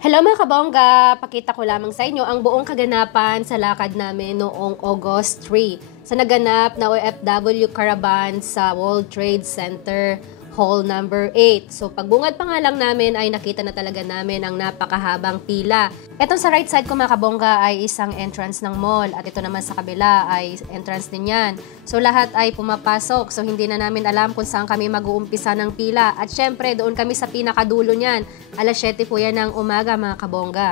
Hello mga kabongga! Pakita ko lamang sa inyo ang buong kaganapan sa lakad namin noong August 3 sa naganap na OFW Caravan sa World Trade Center Hall number 8. So pagbungad pa nga lang namin ay nakita na talaga namin ang napakahabang pila. Etong sa right side ko mga kabongga ay isang entrance ng mall at ito naman sa kabila ay entrance din yan. So lahat ay pumapasok, so hindi na namin alam kung saan kami mag-uumpisa ng pila. At syempre doon kami sa pinakadulo niyan, alas 7 po yan ng umaga mga kabongga.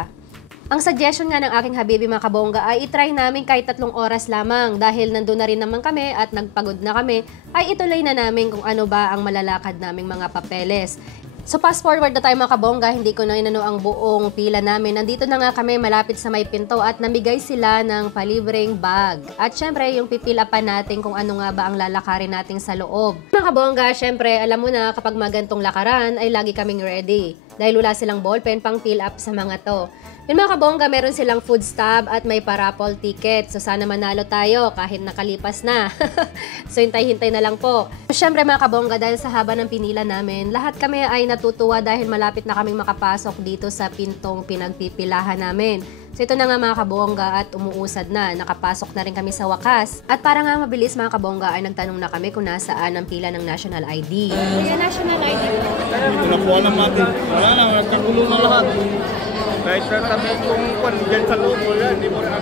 Ang suggestion nga ng aking habibi mga kabongga ay itry namin kahit 3 oras lamang dahil nandun na rin naman kami at nagpagod na kami ay ituloy na namin kung ano ba ang malalakad naming mga papeles. So fast forward na tayo mga kabongga, hindi ko na inano ang buong pila namin. Nandito na nga kami malapit sa may pinto at namigay sila ng palibreng bag. At syempre yung pipila pa natin kung ano nga ba ang lalakarin natin sa loob. Mga kabongga, syempre alam mo na kapag magantong lakaran ay lagi kaming ready. Dahil wala silang ballpen pang fill up sa mga to. Yung mga kabongga, meron silang food stub at may parapol ticket. So sana manalo tayo kahit nakalipas na. So hintay-hintay na lang po. So, syempre mga kabongga, dahil sa haba ng pinila namin, lahat kami ay natutuwa dahil malapit na kaming makapasok dito sa pintong pinagpipilahan namin. So ito na nga mga kabongga at umuusad na, nakapasok na rin kami sa wakas. At para nga mabilis mga kabongga ay nagtanong na kami kung nasaan ang pila ng National ID. Kaya National ID po? Pinakuha na natin. Wala na, nagkagulo na lahat. Kahit sabi kung dyan sa loob mo yan, hindi mo na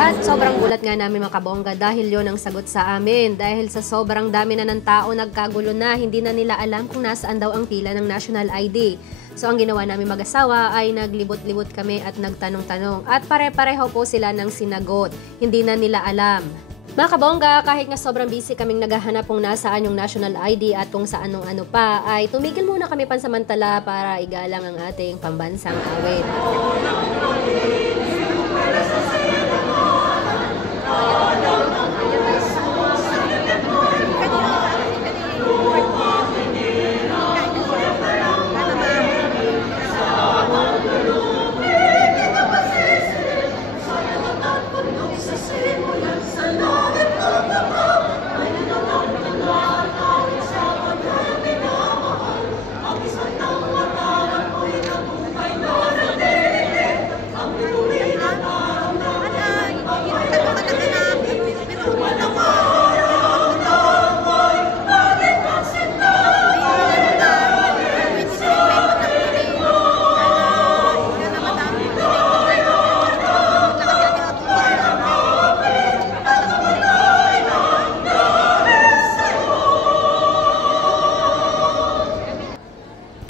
At sobrang gulat nga namin mga kabongga dahil yon ang sagot sa amin. Dahil sa sobrang dami na ng tao nagkagulo na, hindi na nila alam kung nasaan daw ang pila ng National ID. So ang ginawa namin mag-asawa ay naglibot-libot kami at nagtanong-tanong. At pare-pareho po sila ng sinagot. Hindi na nila alam. Mga kabongga, kahit nga sobrang busy kaming naghahanap kung nasaan yung National ID at kung saan nung ano pa, ay tumigil muna kami pansamantala para igalang ang ating pambansang awit.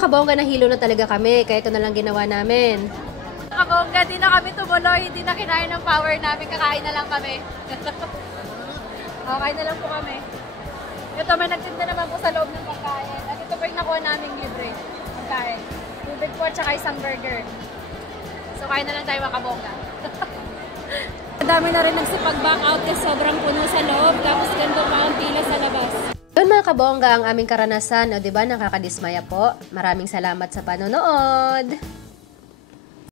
Kabongga, nahilo na talaga kami, kaya ito na lang ginawa namin. Kabongga, di na kami tumuloy, hindi na kinain ng power namin, kakain na lang kami. Okay na lang po kami. Ito, may nagtinda naman po sa loob ng pagkain. At ito po yung nakuha namin libre, pagkain. Tubig po at saka isang burger. So, kain na lang tayo mga kabongga. Madami na rin nagsipag-back out kasi sobrang puno sa loob, tapos ganito pa ang pila sa labas. Yun mga kabongga ang aming karanasan, o diba nakakadismaya po. Maraming salamat sa panonood!